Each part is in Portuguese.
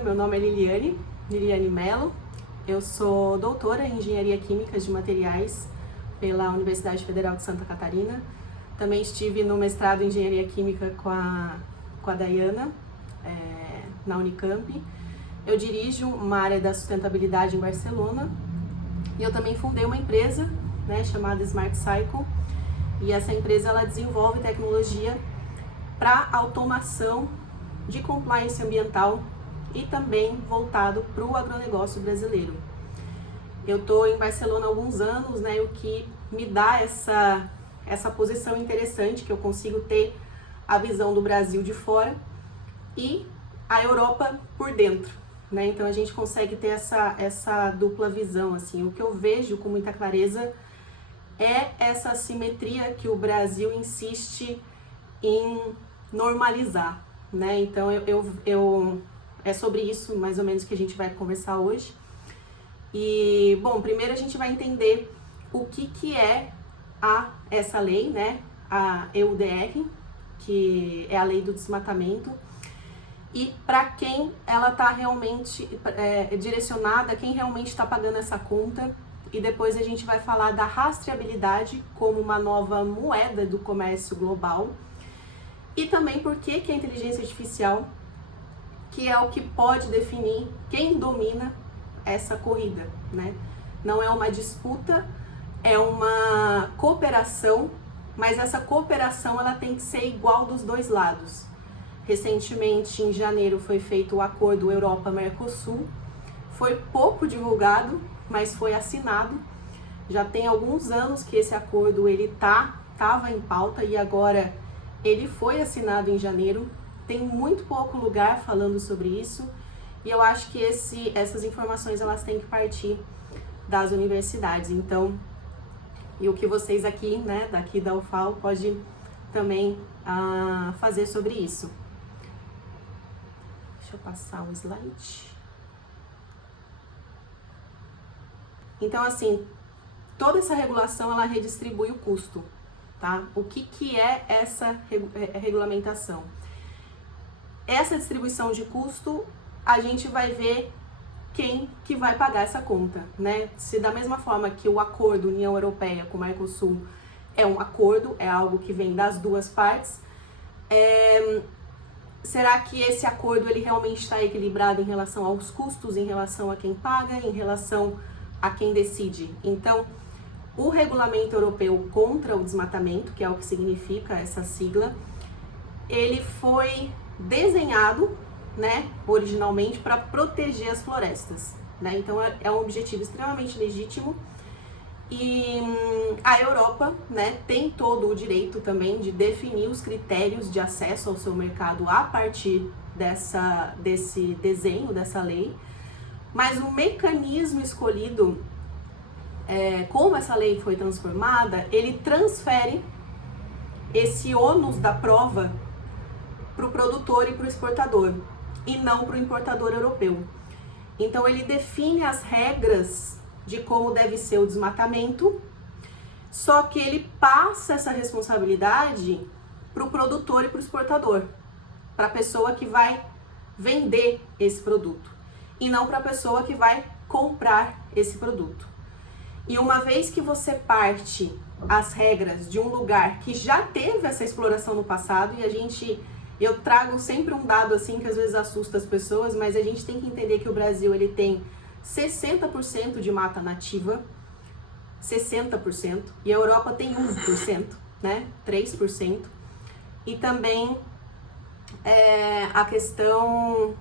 Catarina, meu nome é Liliane Mello, eu sou doutora em Engenharia Química de Materiais pela Universidade Federal de Santa Catarina. Também estive no mestrado em Engenharia Química com a Dayana, na Unicamp. Eu dirijo uma área da sustentabilidade em Barcelona e eu também fundei uma empresa, chamada Smart Cycle, e essa empresa ela desenvolve tecnologia para automação de compliance ambiental e também voltado para o agronegócio brasileiro. Eu estou em Barcelona há alguns anos, o que me dá essa posição interessante, que eu consigo ter a visão do Brasil de fora e a Europa por dentro, Então a gente consegue ter essa dupla visão, assim. O que eu vejo com muita clareza é essa assimetria que o Brasil insiste em normalizar, Então é sobre isso mais ou menos que a gente vai conversar hoje. E, bom, primeiro a gente vai entender o que é essa lei, a EUDR, que é a lei do desmatamento, e para quem ela está realmente direcionada, quem realmente está pagando essa conta. E depois a gente vai falar da rastreabilidade como uma nova moeda do comércio global, e também por que a inteligência artificial, que é o que pode definir quem domina essa corrida, Não é uma disputa, é uma cooperação, mas essa cooperação ela tem que ser igual dos dois lados. Recentemente, em janeiro, foi feito o acordo Europa-Mercosul, foi pouco divulgado, mas foi assinado. Já tem alguns anos que esse acordo ele estava em pauta e agora ele foi assinado em janeiro. Tem muito pouco lugar falando sobre isso e eu acho que essas informações elas têm que partir das universidades. Então, e o que vocês aqui, daqui da UFAL, pode também fazer sobre isso. Deixa eu passar o slide. Então, assim, toda essa regulação, ela redistribui o custo, tá? O que é essa regulamentação? Essa distribuição de custo, a gente vai ver quem que vai pagar essa conta, Se da mesma forma que o acordo União Europeia com o Mercosul é um acordo, é algo que vem das duas partes, será que esse acordo ele realmente está equilibrado em relação aos custos, em relação a quem paga, em relação a quem decide? Então, o Regulamento Europeu contra o Desmatamento, que é o que significa essa sigla, ele foi desenhado, originalmente para proteger as florestas, Então, é um objetivo extremamente legítimo e a Europa, tem todo o direito também de definir os critérios de acesso ao seu mercado a partir desse desenho, dessa lei. Mas o mecanismo escolhido, como essa lei foi transformada, ele transfere esse ônus da prova para o produtor e para o exportador, e não para o importador europeu. Então ele define as regras de como deve ser o desmatamento, só que ele passa essa responsabilidade para o produtor e para o exportador, para a pessoa que vai vender esse produto, e não para a pessoa que vai comprar esse produto. E uma vez que você parte as regras de um lugar que já teve essa exploração no passado, e eu trago sempre um dado assim que às vezes assusta as pessoas, mas a gente tem que entender que o Brasil ele tem 60% de mata nativa, 60%, e a Europa tem 1%, 3%, e também a questão...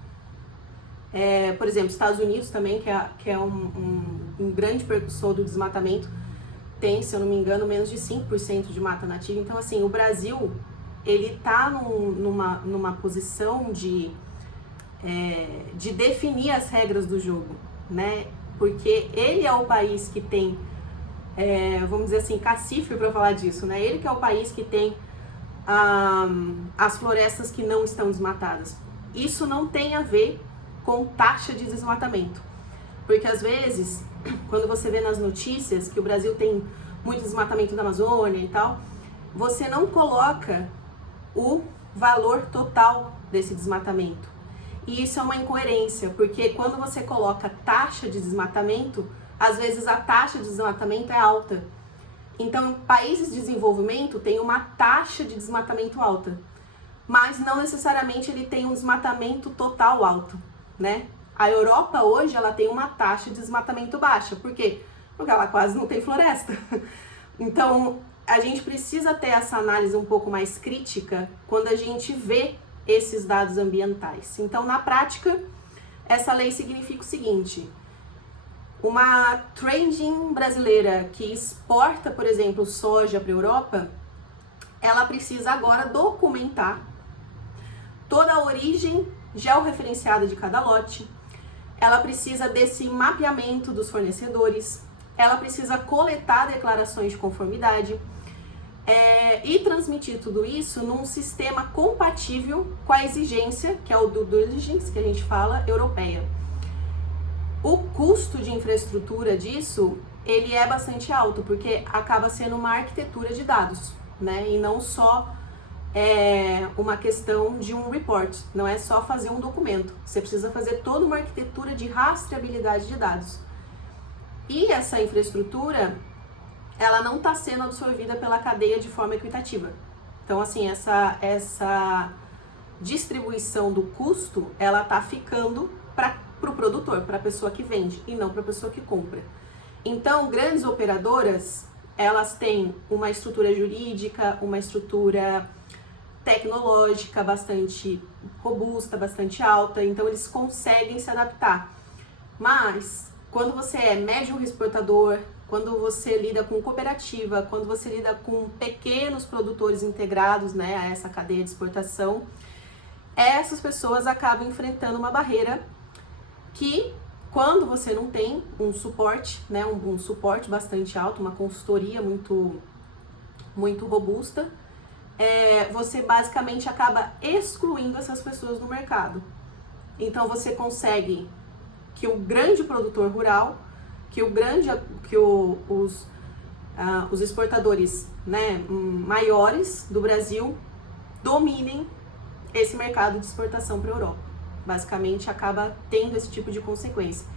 por exemplo, Estados Unidos também, que é um grande precursor do desmatamento, tem, se eu não me engano, menos de 5% de mata nativa. Então, assim, o Brasil, ele tá numa posição de definir as regras do jogo, Porque ele é o país que tem, vamos dizer assim, cacife para falar disso, Ele que é o país que tem as florestas que não estão desmatadas. Isso não tem a ver com taxa de desmatamento, porque às vezes, quando você vê nas notícias que o Brasil tem muito desmatamento da Amazônia e tal, você não coloca o valor total desse desmatamento. E isso é uma incoerência, porque quando você coloca taxa de desmatamento, às vezes a taxa de desmatamento é alta. Então, países de desenvolvimento têm uma taxa de desmatamento alta, mas não necessariamente ele tem um desmatamento total alto, né? A Europa hoje, ela tem uma taxa de desmatamento baixa. Por quê? Porque ela quase não tem floresta. Então, a gente precisa ter essa análise um pouco mais crítica quando a gente vê esses dados ambientais. Então, na prática, essa lei significa o seguinte: uma trading brasileira que exporta, por exemplo, soja para a Europa, ela precisa agora documentar toda a origem georreferenciada de cada lote, ela precisa desse mapeamento dos fornecedores, ela precisa coletar declarações de conformidade e transmitir tudo isso num sistema compatível com a exigência, que é o due diligence, que a gente fala, europeia. O custo de infraestrutura disso, ele é bastante alto, porque acaba sendo uma arquitetura de dados, né? E não só uma questão de um report, não é só fazer um documento. Você precisa fazer toda uma arquitetura de rastreabilidade de dados. E essa infraestrutura, ela não está sendo absorvida pela cadeia de forma equitativa. Então, assim, essa distribuição do custo, ela está ficando para o produtor, para a pessoa que vende, e não para a pessoa que compra. Então, grandes operadoras, elas têm uma estrutura jurídica, uma estrutura tecnológica bastante robusta, bastante alta, então eles conseguem se adaptar. Mas, quando você é médio exportador, quando você lida com cooperativa, quando você lida com pequenos produtores integrados, né, a essa cadeia de exportação, essas pessoas acabam enfrentando uma barreira que, quando você não tem um suporte, né, um suporte bastante alto, uma consultoria muito robusta, você basicamente acaba excluindo essas pessoas do mercado. Então você consegue que o grande produtor rural, os exportadores, né, maiores do Brasil dominem esse mercado de exportação para a Europa. Basicamente acaba tendo esse tipo de consequência.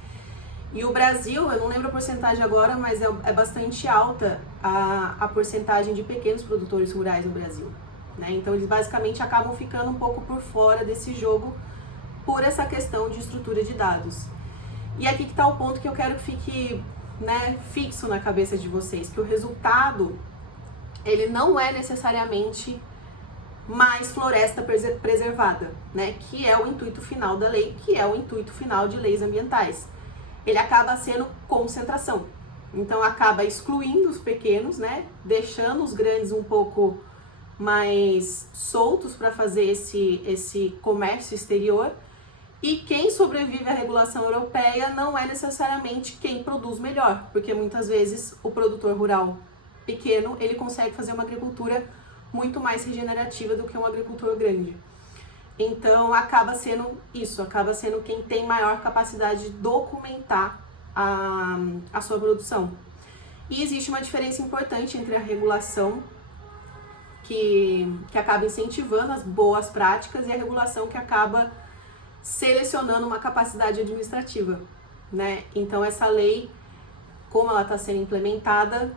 E o Brasil, eu não lembro a porcentagem agora, mas é bastante alta a porcentagem de pequenos produtores rurais no Brasil, né? Então eles basicamente acabam ficando um pouco por fora desse jogo por essa questão de estrutura de dados. E aqui que está o ponto que eu quero que fique, né, fixo na cabeça de vocês, que o resultado, ele não é necessariamente mais floresta preservada, né? Que é o intuito final da lei, que é o intuito final de leis ambientais. Ele acaba sendo concentração. Então acaba excluindo os pequenos, né? Deixando os grandes um pouco mais soltos para fazer esse comércio exterior. E quem sobrevive à regulação europeia não é necessariamente quem produz melhor, porque muitas vezes o produtor rural pequeno, ele consegue fazer uma agricultura muito mais regenerativa do que um agricultor grande. Então, acaba sendo isso, acaba sendo quem tem maior capacidade de documentar a sua produção. E existe uma diferença importante entre a regulação que acaba incentivando as boas práticas e a regulação que acaba selecionando uma capacidade administrativa, né? Então, essa lei, como ela está sendo implementada,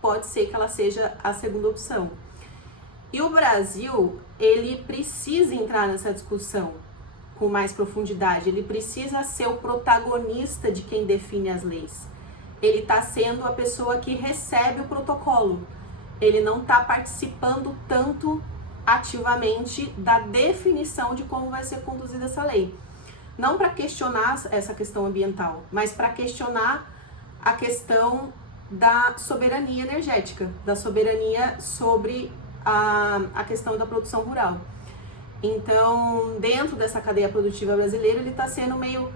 pode ser que ela seja a segunda opção. E o Brasil, ele precisa entrar nessa discussão com mais profundidade, ele precisa ser o protagonista de quem define as leis. Ele está sendo a pessoa que recebe o protocolo, ele não está participando tanto ativamente da definição de como vai ser conduzida essa lei. Não para questionar essa questão ambiental, mas para questionar a questão da soberania energética, da soberania sobre a questão da produção rural. Então, dentro dessa cadeia produtiva brasileira, ele está sendo meio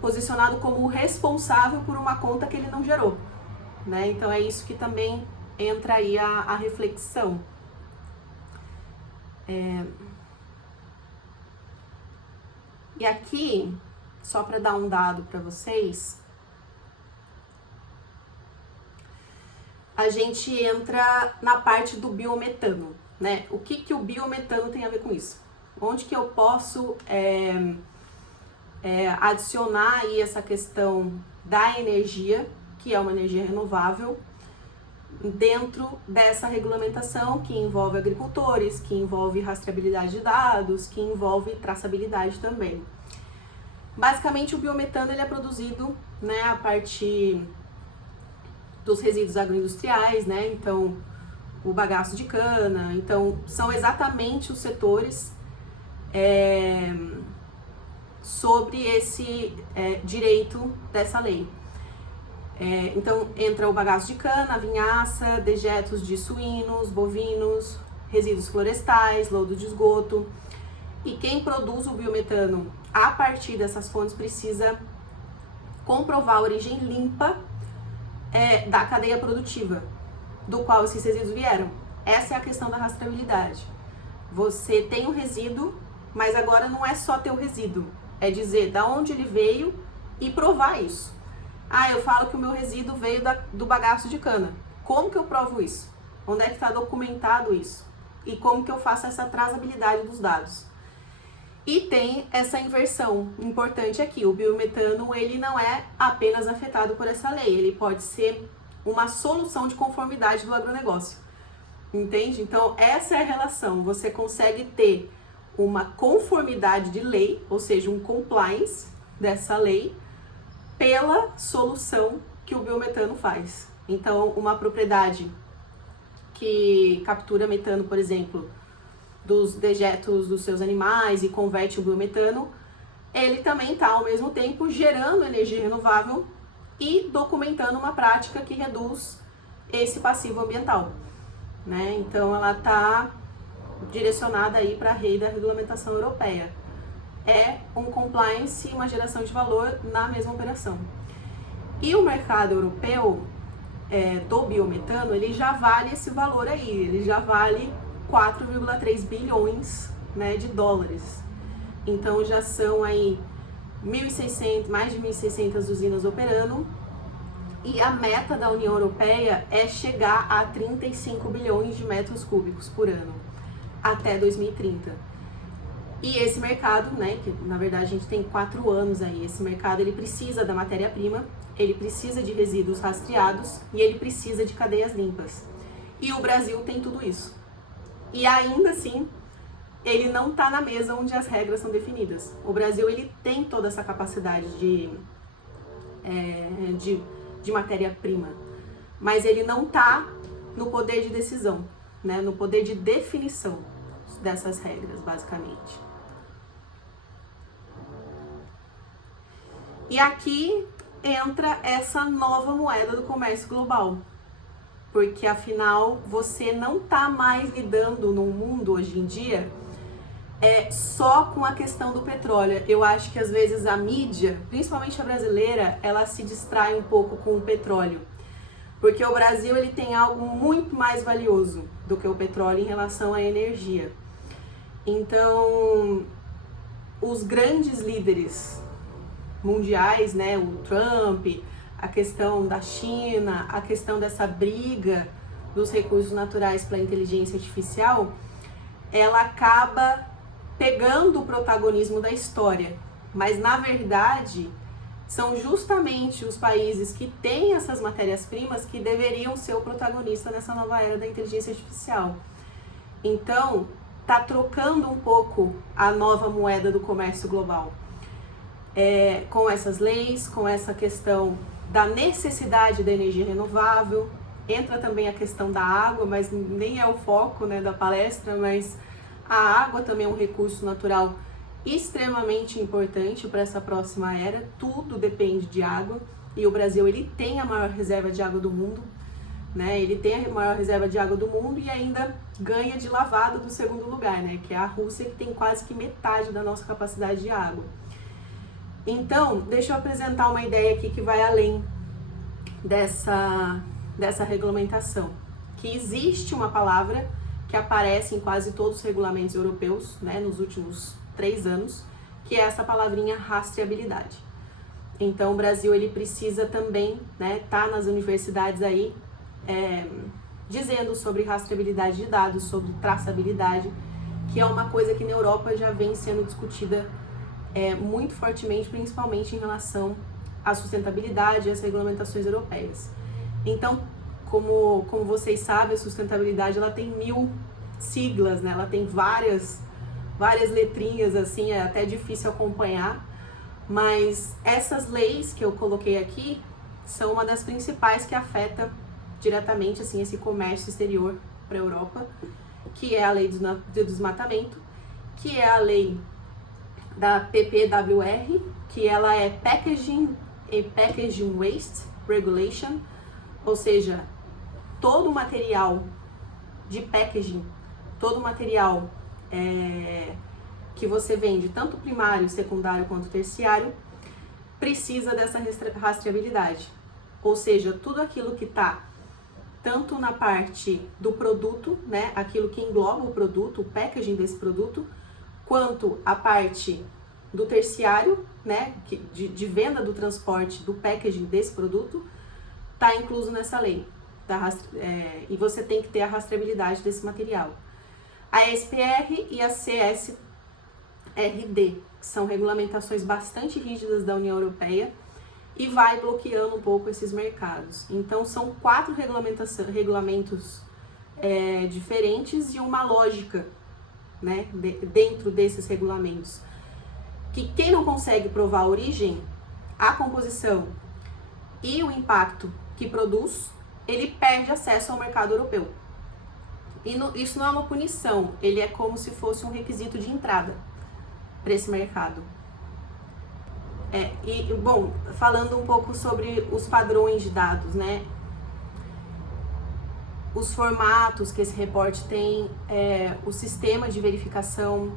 posicionado como responsável por uma conta que ele não gerou, né? Então, é isso que também entra aí a reflexão. E aqui, só para dar um dado para vocês, a gente entra na parte do biometano, né? O que o biometano tem a ver com isso? Onde que eu posso adicionar aí essa questão da energia, que é uma energia renovável, dentro dessa regulamentação que envolve agricultores, que envolve rastreabilidade de dados, que envolve traçabilidade também. Basicamente, o biometano ele é produzido, né, a partir dos resíduos agroindustriais, né, então o bagaço de cana, então são exatamente os setores sobre esse direito dessa lei. Então entra o bagaço de cana, a vinhaça, dejetos de suínos, bovinos, resíduos florestais, lodo de esgoto. E quem produz o biometano a partir dessas fontes precisa comprovar a origem limpa da cadeia produtiva, do qual esses resíduos vieram. Essa é a questão da rastreabilidade. Você tem um resíduo, mas agora não é só ter o resíduo, é dizer da onde ele veio e provar isso. Eu falo que o meu resíduo veio do bagaço de cana. Como que eu provo isso? Onde é que está documentado isso? E como que eu faço essa traçabilidade dos dados? E tem essa inversão importante aqui. O biometano, ele não é apenas afetado por essa lei, ele pode ser uma solução de conformidade do agronegócio. Entende? Então, essa é a relação. Você consegue ter uma conformidade de lei, ou seja, um compliance dessa lei, pela solução que o biometano faz. Então, uma propriedade que captura metano, por exemplo, dos dejetos dos seus animais e converte o biometano, ele também está ao mesmo tempo gerando energia renovável e documentando uma prática que reduz esse passivo ambiental, né? Então ela está direcionada aí para a lei da regulamentação europeia. É um compliance e uma geração de valor na mesma operação. E o mercado europeu do biometano, ele já vale esse valor aí, ele já vale 4,3 bilhões, né, de dólares. Então já são aí mais de 1.600 usinas operando, e a meta da União Europeia é chegar a 35 bilhões de metros cúbicos por ano até 2030. E esse mercado, né, que na verdade a gente tem 4 anos aí, esse mercado ele precisa da matéria-prima, ele precisa de resíduos rastreados e ele precisa de cadeias limpas. E o Brasil tem tudo isso. E ainda assim, ele não está na mesa onde as regras são definidas. O Brasil ele tem toda essa capacidade de matéria-prima, mas ele não está no poder de decisão, né, no poder de definição dessas regras, basicamente. E aqui entra essa nova moeda do comércio global, porque afinal você não está mais lidando no mundo hoje em dia só com a questão do petróleo. Eu acho que às vezes a mídia, principalmente a brasileira, ela se distrai um pouco com o petróleo, porque o Brasil ele tem algo muito mais valioso do que o petróleo em relação à energia. Então, os grandes líderes mundiais, né, o Trump, a questão da China, a questão dessa briga dos recursos naturais para a inteligência artificial, ela acaba pegando o protagonismo da história. Mas, na verdade, são justamente os países que têm essas matérias-primas que deveriam ser o protagonista nessa nova era da inteligência artificial. Então, está trocando um pouco a nova moeda do comércio global. Com essas leis, com essa questão da necessidade da energia renovável, entra também a questão da água, mas nem é o foco, né, da palestra, mas a água também é um recurso natural extremamente importante para essa próxima era. Tudo depende de água, e o Brasil ele tem a maior reserva de água do mundo, né? Ele tem a maior reserva de água do mundo e ainda ganha de lavada do segundo lugar, né? Que é a Rússia, que tem quase que metade da nossa capacidade de água. Então, deixa eu apresentar uma ideia aqui que vai além dessa regulamentação. Que existe uma palavra que aparece em quase todos os regulamentos europeus, né, nos últimos 3 anos, que é essa palavrinha rastreabilidade. Então, o Brasil ele precisa também, né, tá nas universidades aí dizendo sobre rastreabilidade de dados, sobre traçabilidade, que é uma coisa que na Europa já vem sendo discutida muito fortemente, principalmente em relação à sustentabilidade e às regulamentações europeias. Então, como vocês sabem, a sustentabilidade ela tem 1000 siglas, né? Ela tem várias letrinhas, assim, é até difícil acompanhar, mas essas leis que eu coloquei aqui são uma das principais que afeta diretamente, assim, esse comércio exterior para a Europa, que é a lei do desmatamento, que é a lei da PPWR, que ela é Packaging and Packaging Waste Regulation, ou seja, todo o material de packaging, todo o material que você vende, tanto primário, secundário quanto terciário, precisa dessa rastreabilidade. Ou seja, tudo aquilo que está tanto na parte do produto, né, aquilo que engloba o produto, o packaging desse produto, quanto a parte do terciário, né, de venda do transporte do packaging desse produto, está incluso nessa lei. E você tem que ter a rastreabilidade desse material. A SPR e a CSRD, que são regulamentações bastante rígidas da União Europeia, e vai bloqueando um pouco esses mercados. Então, são 4 regulamentos diferentes e uma lógica, né, dentro desses regulamentos. Que quem não consegue provar a origem, a composição e o impacto que produz, ele perde acesso ao mercado europeu. E isso não é uma punição, ele é como se fosse um requisito de entrada para esse mercado. Bom, falando um pouco sobre os padrões de dados, né? Os formatos que esse reporte tem, o sistema de verificação,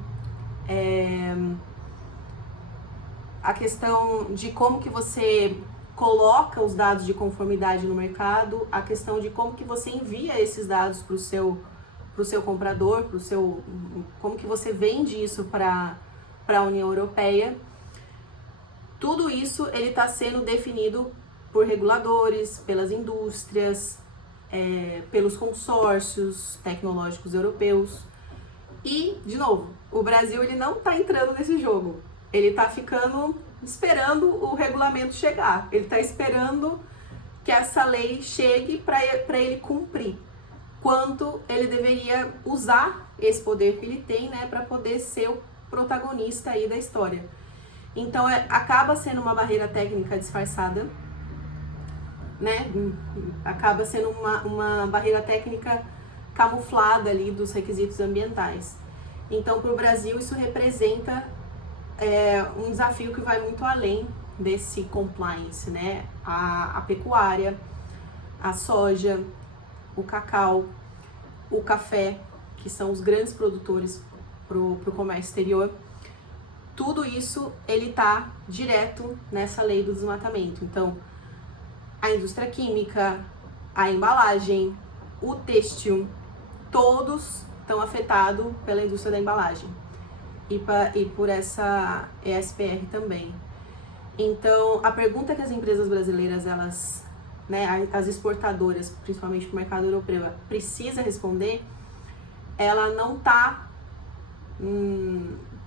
a questão de como que você coloca os dados de conformidade no mercado, a questão de como que você envia esses dados para o seu comprador, como que você vende isso para a União Europeia. Tudo isso ele está sendo definido por reguladores, pelas indústrias, pelos consórcios tecnológicos europeus. E, de novo, o Brasil ele não está entrando nesse jogo. Ele está ficando esperando o regulamento chegar. Ele está esperando que essa lei chegue para ele cumprir. Quanto ele deveria usar esse poder que ele tem, né, para poder ser o protagonista aí da história. Então, acaba sendo uma barreira técnica disfarçada, né? Acaba sendo uma barreira técnica camuflada ali dos requisitos ambientais. Então, para o Brasil, isso representa um desafio que vai muito além desse compliance, né? A pecuária, a soja, o cacau, o café, que são os grandes produtores para o comércio exterior. Tudo isso, ele está direto nessa lei do desmatamento. Então, a indústria química, a embalagem, o têxtil, todos estão afetados pela indústria da embalagem e por essa ESPR também. Então, a pergunta que as empresas brasileiras, elas, né, as exportadoras, principalmente para o mercado europeu, precisa responder, ela não está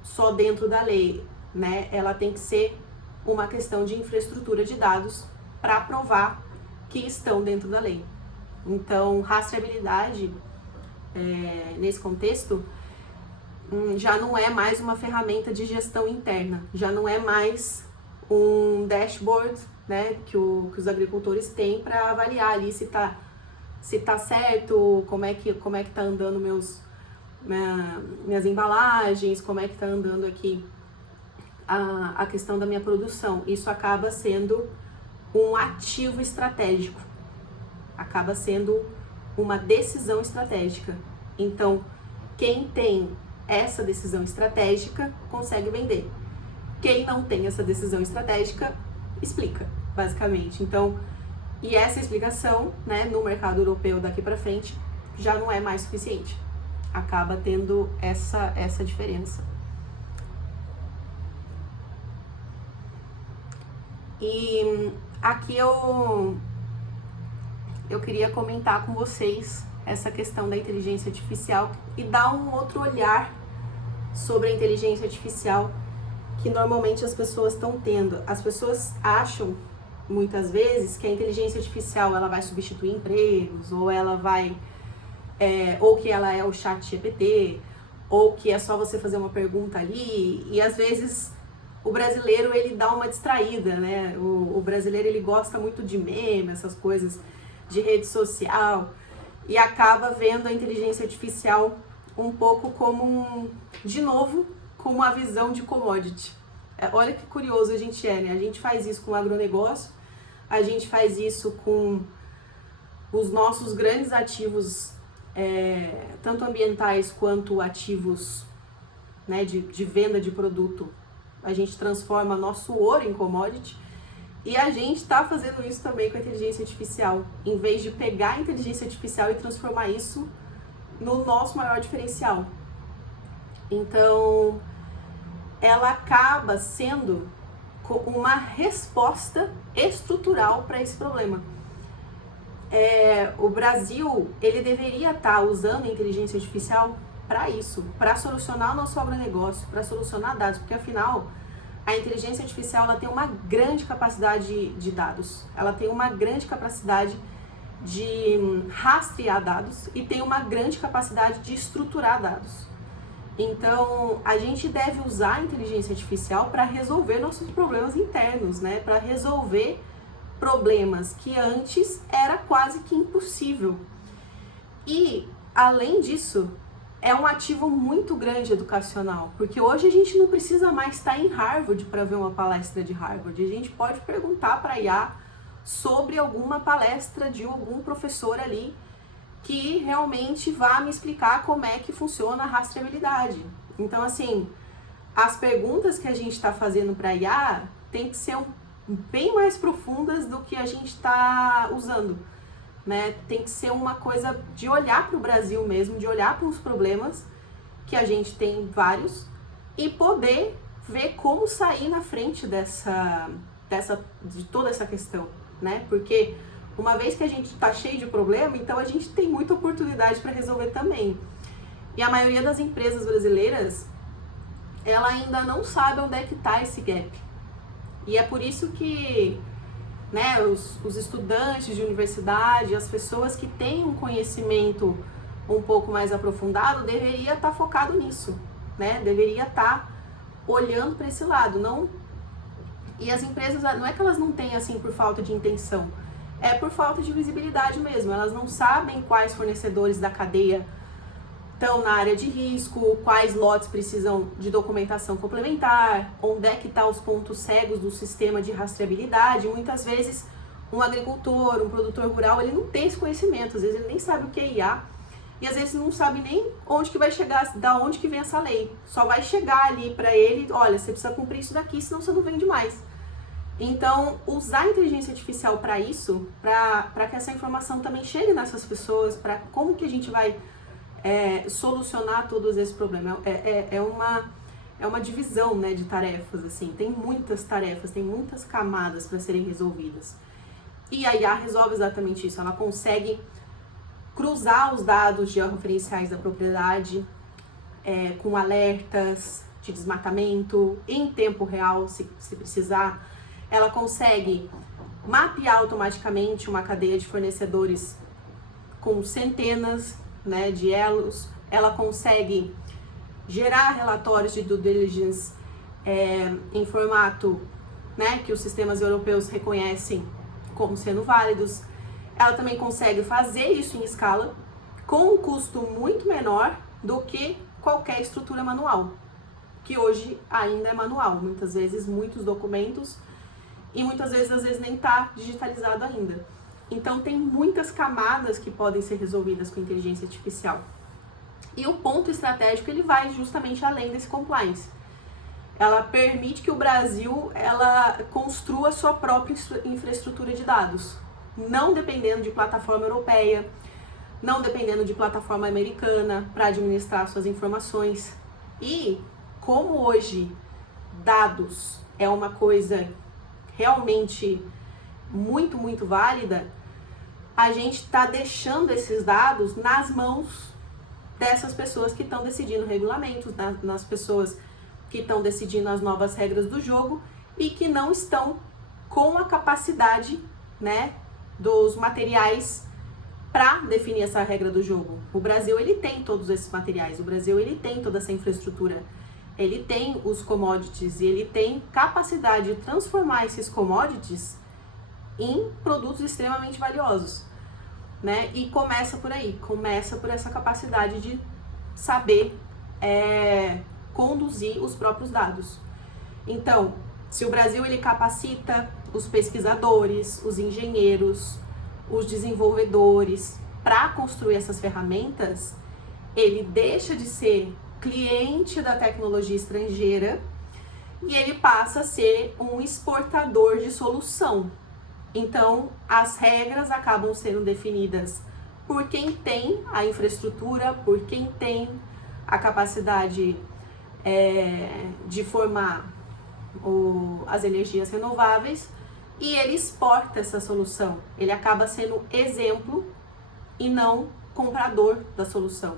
só dentro da lei, né? Ela tem que ser uma questão de infraestrutura de dados para provar que estão dentro da lei. Então, rastreabilidade, nesse contexto, já não é mais uma ferramenta de gestão interna, já não é mais um dashboard, né, que os agricultores têm para avaliar ali se tá certo, como é que tá andando minhas embalagens, como é que tá andando aqui a questão da minha produção. Isso acaba sendo um ativo estratégico, acaba sendo uma decisão estratégica. Então, quem tem essa decisão estratégica consegue vender. Quem não tem essa decisão estratégica, explica, basicamente. Então, e essa explicação, né, no mercado europeu daqui para frente, já não é mais suficiente. Acaba tendo essa diferença. E aqui eu queria comentar com vocês essa questão da inteligência artificial e dar um outro olhar sobre a inteligência artificial que normalmente as pessoas estão tendo. As pessoas acham muitas vezes que a inteligência artificial ela vai substituir empregos, ou ela vai ou que ela é o chat GPT, ou que é só você fazer uma pergunta ali, e às vezes o brasileiro ele dá uma distraída, né? O brasileiro ele gosta muito de meme, essas coisas de rede social, e acaba vendo a inteligência artificial um pouco como de novo, com uma visão de commodity. Olha que curioso a gente né? A gente faz isso com o agronegócio, a gente faz isso com os nossos grandes ativos, tanto ambientais quanto ativos, né, de venda de produto. A gente transforma nosso ouro em commodity, e a gente está fazendo isso também com a inteligência artificial, em vez de pegar a inteligência artificial e transformar isso no nosso maior diferencial. Então, ela acaba sendo uma resposta estrutural para esse problema. O Brasil, ele deveria estar usando a inteligência artificial para isso, para solucionar o nosso agronegócio, para solucionar dados, porque afinal, a inteligência artificial ela tem uma grande capacidade de dados, ela tem uma grande capacidade de rastrear dados e tem uma grande capacidade de estruturar dados. Então, a gente deve usar a inteligência artificial para resolver nossos problemas internos, né? Para resolver problemas que antes era quase que impossível. E, além disso, é um ativo muito grande educacional, porque hoje a gente não precisa mais estar em Harvard para ver uma palestra de Harvard. A gente pode perguntar para a IA sobre alguma palestra de algum professor ali que realmente vá me explicar como é que funciona a rastreabilidade. Então, assim, as perguntas que a gente está fazendo para a IA tem que ser bem mais profundas do que a gente está usando, né? Tem que ser uma coisa de olhar para o Brasil mesmo, de olhar para os problemas, que a gente tem vários, e poder ver como sair na frente de toda essa questão, né? Porque uma vez que a gente está cheio de problema, então a gente tem muita oportunidade para resolver também. E a maioria das empresas brasileiras, ela ainda não sabe onde é que está esse gap. E é por isso que, né, os estudantes de universidade, as pessoas que têm um conhecimento um pouco mais aprofundado, deveria estar focado nisso, né? Deveria estar olhando para esse lado. Não... E as empresas, não é que elas não têm assim por falta de intenção, é por falta de visibilidade mesmo. Elas não sabem quais fornecedores da cadeia estão na área de risco, quais lotes precisam de documentação complementar, onde é que estão os pontos cegos do sistema de rastreabilidade. Muitas vezes um agricultor, um produtor rural, ele não tem esse conhecimento, às vezes ele nem sabe o que é IA, e às vezes não sabe nem onde que vai chegar, da onde que vem essa lei. Só vai chegar ali para ele, olha, você precisa cumprir isso daqui, senão você não vende mais. Então, usar a inteligência artificial para isso, para que essa informação também chegue nessas pessoas, para como que a gente vai solucionar todos esses problemas. É uma divisão, né, de tarefas, assim. Tem muitas tarefas, tem muitas camadas para serem resolvidas. E a IA resolve exatamente isso. Ela consegue cruzar os dados georreferenciais da propriedade com alertas de desmatamento em tempo real, se precisar. Ela consegue mapear automaticamente uma cadeia de fornecedores com centenas, né, de elos. Ela consegue gerar relatórios de due diligence em formato, né, que os sistemas europeus reconhecem como sendo válidos. Ela também consegue fazer isso em escala com um custo muito menor do que qualquer estrutura manual, que hoje ainda é manual. Muitas vezes, muitos documentos, e muitas vezes, às vezes, nem está digitalizado ainda. Então, tem muitas camadas que podem ser resolvidas com inteligência artificial. E o ponto estratégico, ele vai justamente além desse compliance. Ela permite que o Brasil construa a sua própria infraestrutura de dados, não dependendo de plataforma europeia, não dependendo de plataforma americana para administrar suas informações. E como hoje dados é uma coisa realmente muito, muito válida, a gente está deixando esses dados nas mãos dessas pessoas que estão decidindo regulamentos, nas pessoas que estão decidindo as novas regras do jogo e que não estão com a capacidade, né, dos materiais para definir essa regra do jogo. O Brasil, ele tem todos esses materiais, o Brasil, ele tem toda essa infraestrutura, ele tem os commodities e ele tem capacidade de transformar esses commodities em produtos extremamente valiosos, né? E começa por aí, começa por essa capacidade de saber conduzir os próprios dados. Então, se o Brasil ele capacita os pesquisadores, os engenheiros, os desenvolvedores para construir essas ferramentas, ele deixa de ser cliente da tecnologia estrangeira e ele passa a ser um exportador de solução. Então, as regras acabam sendo definidas por quem tem a infraestrutura, por quem tem a capacidade de formar as energias renováveis, e ele exporta essa solução. Ele acaba sendo exemplo e não comprador da solução.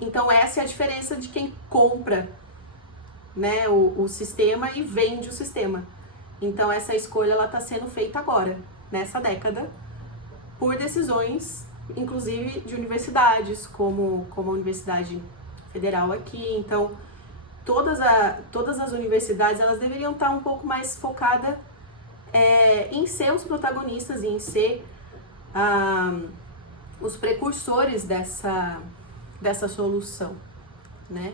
Então, essa é a diferença de quem compra, né, o sistema e vende o sistema. Então, essa escolha ela está sendo feita agora, nessa década, por decisões, inclusive, de universidades, como a Universidade Federal aqui. Então, todas as universidades elas deveriam estar um pouco mais focadas em ser os protagonistas e em ser os precursores dessa solução, né?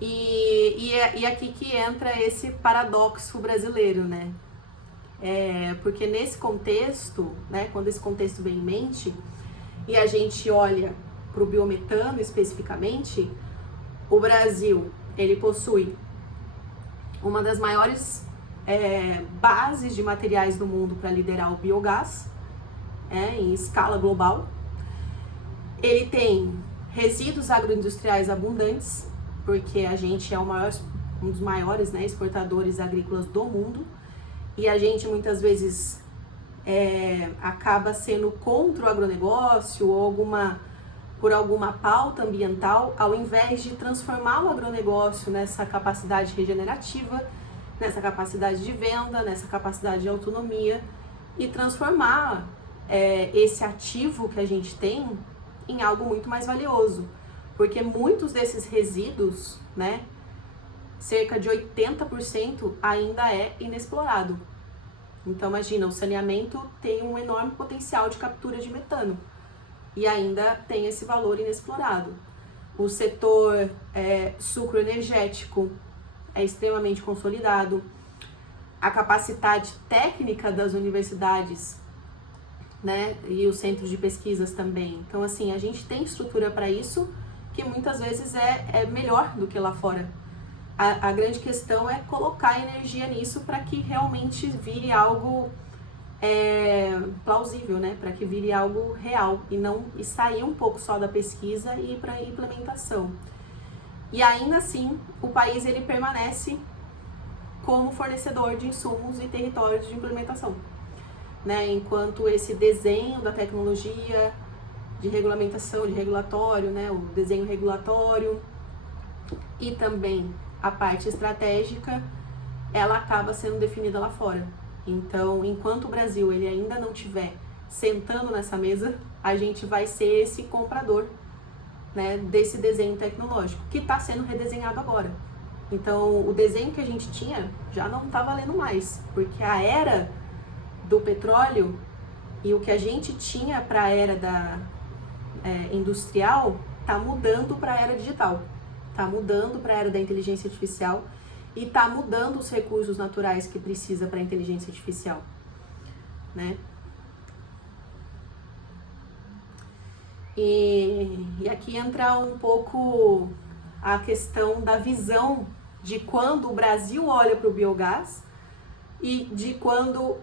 E aqui que entra esse paradoxo brasileiro, né? Porque nesse contexto, né, quando esse contexto vem em mente, e a gente olha para o biometano especificamente, o Brasil, ele possui uma das maiores bases de materiais do mundo para liderar o biogás, em escala global. Ele tem resíduos agroindustriais abundantes, porque a gente é um dos maiores, né, exportadores agrícolas do mundo, e a gente muitas vezes acaba sendo contra o agronegócio ou por alguma pauta ambiental, ao invés de transformar o agronegócio nessa capacidade regenerativa, nessa capacidade de venda, nessa capacidade de autonomia, e transformar esse ativo que a gente tem em algo muito mais valioso. Porque muitos desses resíduos, né, cerca de 80% ainda é inexplorado. Então imagina, o saneamento tem um enorme potencial de captura de metano e ainda tem esse valor inexplorado. O setor sucroenergético é extremamente consolidado. A capacidade técnica das universidades, né, e os centros de pesquisas também. Então assim, a gente tem estrutura para isso, que muitas vezes é melhor do que lá fora. A grande questão é colocar energia nisso para que realmente vire algo plausível, né? Para que vire algo real e sair um pouco só da pesquisa e ir para a implementação. E ainda assim, o país ele permanece como fornecedor de insumos e territórios de implementação, né? Enquanto esse desenho da tecnologia, de regulamentação, de regulatório, né, o desenho regulatório e também a parte estratégica, ela acaba sendo definida lá fora. Então, enquanto o Brasil ele ainda não estiver sentando nessa mesa, a gente vai ser esse comprador, né, desse desenho tecnológico, que está sendo redesenhado agora. Então, o desenho que a gente tinha já não está valendo mais, porque a era do petróleo e o que a gente tinha para a era industrial está mudando para a era digital, está mudando para a era da inteligência artificial e está mudando os recursos naturais que precisa para a inteligência artificial, né? E aqui entra um pouco a questão da visão de quando o Brasil olha para o biogás e de quando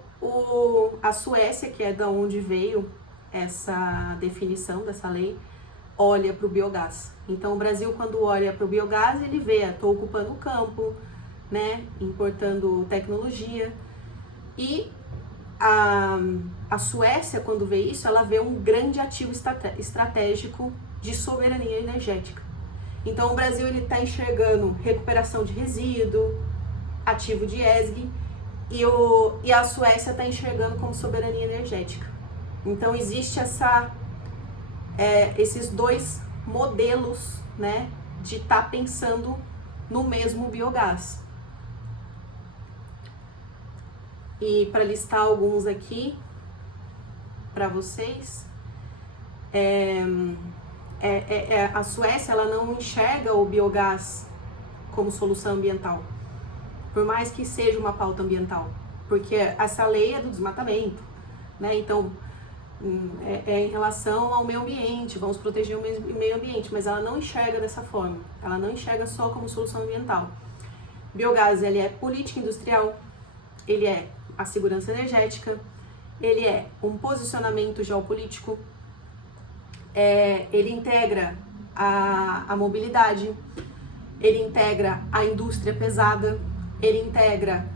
a Suécia, que é da onde veio essa definição dessa lei, olha para o biogás. Então, o Brasil, quando olha para o biogás, ele vê, estou ocupando o campo, né, importando tecnologia, e a Suécia, quando vê isso, ela vê um grande ativo estratégico de soberania energética. Então o Brasil está enxergando recuperação de resíduo, ativo de ESG, e a Suécia está enxergando como soberania energética. Então existe esses dois modelos, né, de estar pensando no mesmo biogás. E para listar alguns aqui para vocês, a Suécia ela não enxerga o biogás como solução ambiental, por mais que seja uma pauta ambiental, porque essa lei é do desmatamento, né? Então em relação ao meio ambiente, vamos proteger o meio ambiente, mas ela não enxerga dessa forma, ela não enxerga só como solução ambiental. Biogás, ele é política industrial, ele é a segurança energética, ele é um posicionamento geopolítico, ele integra a mobilidade, ele integra a indústria pesada, ele integra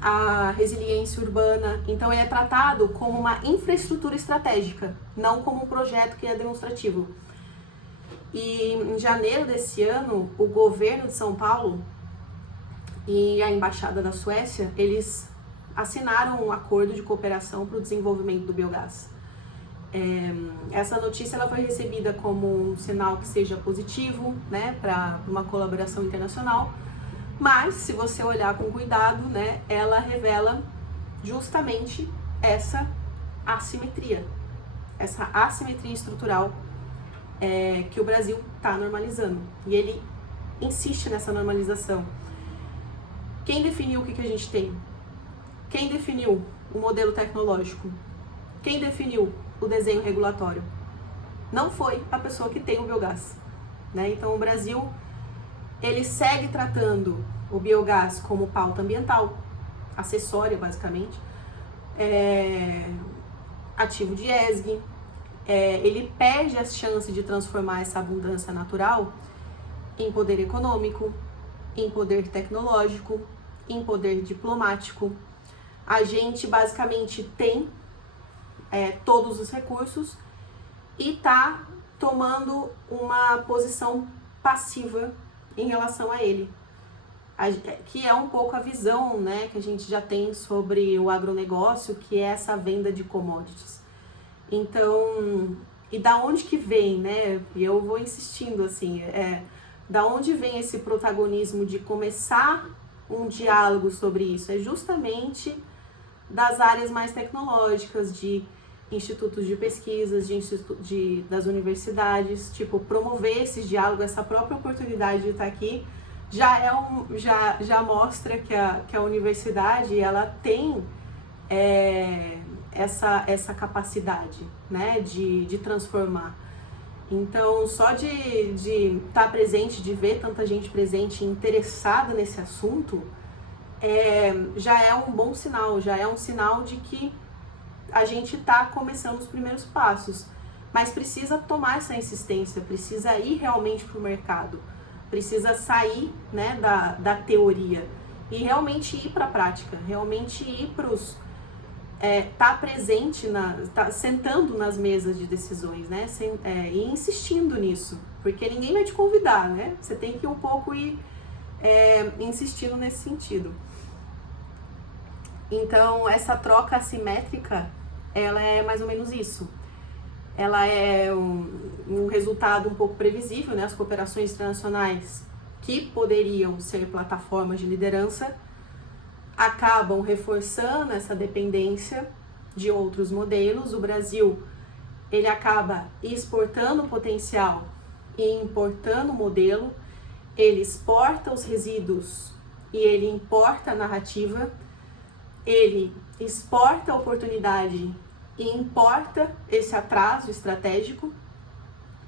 a resiliência urbana. Então ele é tratado como uma infraestrutura estratégica, não como um projeto que é demonstrativo. E em janeiro desse ano, o governo de São Paulo e a Embaixada da Suécia, eles assinaram um acordo de cooperação para o desenvolvimento do biogás. Essa notícia ela foi recebida como um sinal que seja positivo, né, para uma colaboração internacional, mas se você olhar com cuidado, né, ela revela justamente essa assimetria estrutural que o Brasil está normalizando, e ele insiste nessa normalização. Quem definiu o que a gente tem? Quem definiu o modelo tecnológico? Quem definiu o desenho regulatório? Não foi a pessoa que tem o biogás, né? Então o Brasil, ele segue tratando o biogás como pauta ambiental, acessória basicamente, ativo de ESG, ele perde as chances de transformar essa abundância natural em poder econômico, em poder tecnológico, em poder diplomático. A gente basicamente tem todos os recursos e está tomando uma posição passiva em relação a ele, que é um pouco a visão, né, que a gente já tem sobre o agronegócio, que é essa venda de commodities. Então, e da onde que vem, né, e eu vou insistindo assim, da onde vem esse protagonismo de começar um diálogo sobre isso? É justamente das áreas mais tecnológicas, de institutos de pesquisas, das universidades, tipo, promover esses diálogos, essa própria oportunidade de estar aqui, já mostra que a universidade, ela tem essa capacidade, né, de transformar. Então, só de estar presente, de ver tanta gente presente e interessada nesse assunto, já é um bom sinal, já é um sinal de que a gente está começando os primeiros passos. Mas precisa tomar essa insistência, precisa ir realmente para o mercado, precisa sair, né, da teoria e realmente ir para a prática, realmente ir para os... tá presente, tá sentando nas mesas de decisões, né, e insistindo nisso, porque ninguém vai te convidar, né, você tem que um pouco ir insistindo nesse sentido. Então, essa troca assimétrica, ela é mais ou menos isso. Ela é um resultado um pouco previsível, né, as cooperações internacionais que poderiam ser plataformas de liderança acabam reforçando essa dependência de outros modelos. O Brasil, ele acaba exportando o potencial e importando o modelo, ele exporta os resíduos e ele importa a narrativa, ele exporta a oportunidade e importa esse atraso estratégico,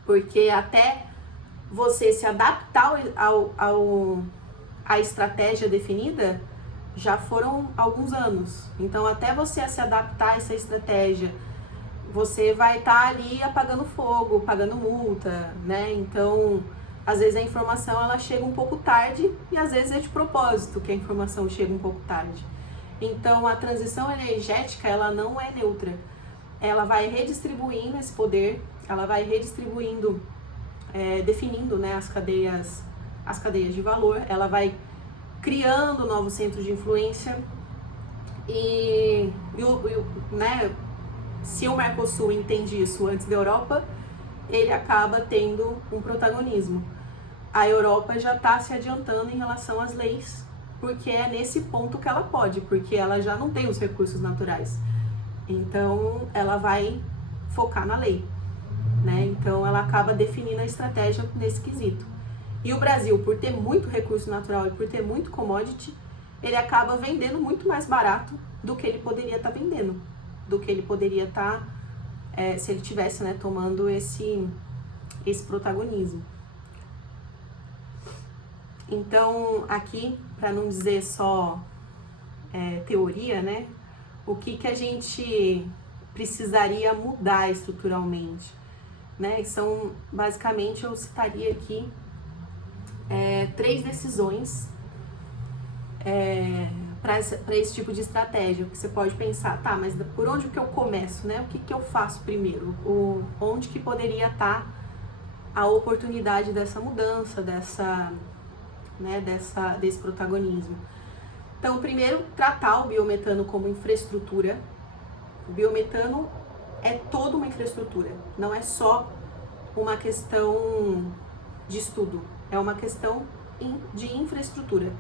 porque até você se adaptar à estratégia definida, já foram alguns anos. Então, até você se adaptar a essa estratégia, você vai estar ali apagando fogo, pagando multa, né? Então, às vezes a informação ela chega um pouco tarde e às vezes é de propósito que a informação chega um pouco tarde. Então, a transição energética, ela não é neutra. Ela vai redistribuindo esse poder, ela vai redistribuindo, definindo, né, as cadeias de valor, ela vai criando novos centros de influência né, se o Mercosul entende isso antes da Europa, ele acaba tendo um protagonismo. A Europa já está se adiantando em relação às leis, porque é nesse ponto que ela pode, porque ela já não tem os recursos naturais. Então, ela vai focar na lei, né? Então, ela acaba definindo a estratégia nesse quesito. E o Brasil, por ter muito recurso natural e por ter muito commodity, ele acaba vendendo muito mais barato do que ele poderia estar vendendo, do que ele poderia estar, se ele tivesse, né, tomando esse protagonismo. Então, aqui, para não dizer só teoria, né, o que a gente precisaria mudar estruturalmente, né? São, basicamente, eu citaria aqui 3 decisões para esse tipo de estratégia, que você pode pensar, tá, mas por onde que eu começo, né? O que eu faço primeiro? Onde que poderia estar a oportunidade dessa mudança, desse protagonismo? Então, primeiro, tratar o biometano como infraestrutura. O biometano é toda uma infraestrutura, não é só uma questão de estudo, é uma questão de infraestrutura,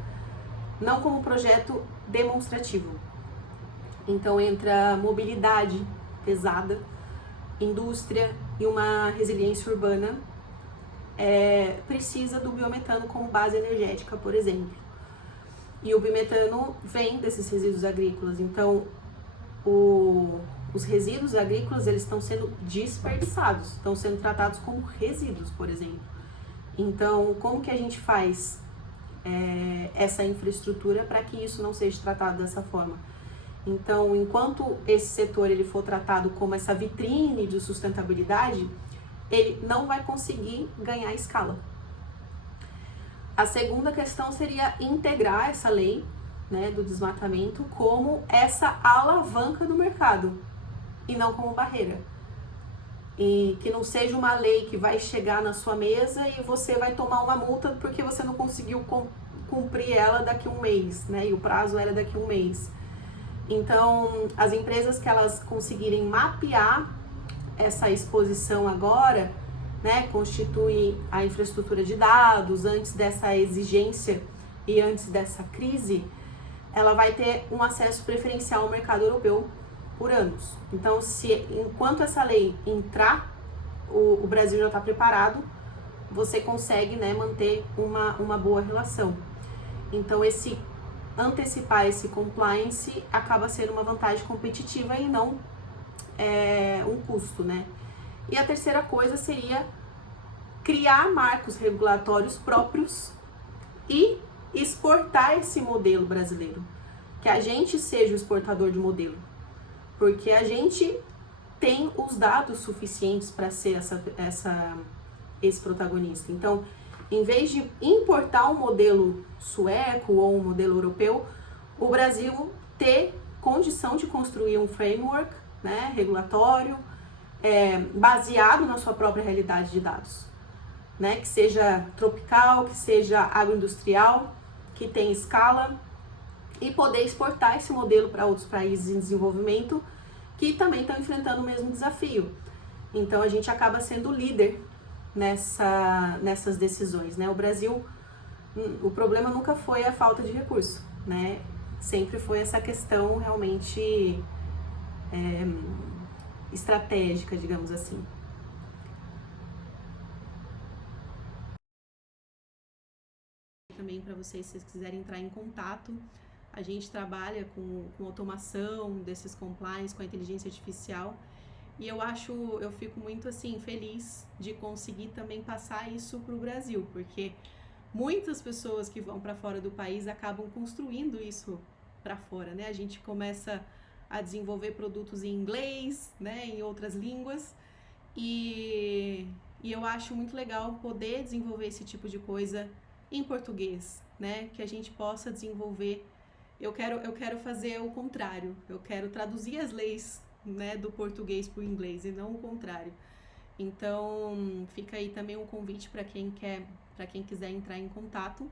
não como projeto demonstrativo. Então entra mobilidade pesada, indústria e uma resiliência urbana precisa do biometano como base energética, por exemplo. E o biometano vem desses resíduos agrícolas, então os resíduos agrícolas, eles estão sendo desperdiçados, estão sendo tratados como resíduos, por exemplo. Então, como que a gente faz essa infraestrutura para que isso não seja tratado dessa forma? Então, enquanto esse setor ele for tratado como essa vitrine de sustentabilidade, ele não vai conseguir ganhar escala. A segunda questão seria integrar essa lei, né, do desmatamento como essa alavanca do mercado e não como barreira. E que não seja uma lei que vai chegar na sua mesa e você vai tomar uma multa porque você não conseguiu cumprir ela daqui a um mês, né? E o prazo era daqui a um mês. Então, as empresas que elas conseguirem mapear essa exposição agora, né, constitui a infraestrutura de dados antes dessa exigência e antes dessa crise, ela vai ter um acesso preferencial ao mercado europeu por anos. Então, enquanto essa lei entrar, o Brasil já está preparado, você consegue, né, manter uma boa relação. Então, antecipar esse compliance acaba sendo uma vantagem competitiva e não um custo, né? E a terceira coisa seria criar marcos regulatórios próprios e exportar esse modelo brasileiro. Que a gente seja o exportador de modelo. Porque a gente tem os dados suficientes para ser esse protagonista. Então, em vez de importar um modelo sueco ou um modelo europeu, o Brasil ter condição de construir um framework, né, regulatório, baseado na sua própria realidade de dados, né, que seja tropical, que seja agroindustrial, que tenha escala, e poder exportar esse modelo para outros países em desenvolvimento que também estão enfrentando o mesmo desafio. Então, a gente acaba sendo líder nessas decisões, né? O Brasil, o problema nunca foi a falta de recurso, né? Sempre foi essa questão realmente estratégica, digamos assim. Também para vocês, se vocês quiserem entrar em contato, a gente trabalha com automação desses compliance, com a inteligência artificial, e eu fico muito assim feliz de conseguir também passar isso para o Brasil, porque muitas pessoas que vão para fora do país acabam construindo isso para fora, né? A gente começa a desenvolver produtos em inglês, né, em outras línguas, e eu acho muito legal poder desenvolver esse tipo de coisa em português, né? Que a gente possa desenvolver eu quero fazer o contrário. Eu quero traduzir as leis, né, do português para o inglês e não o contrário. Então, fica aí também um convite para quem quiser entrar em contato.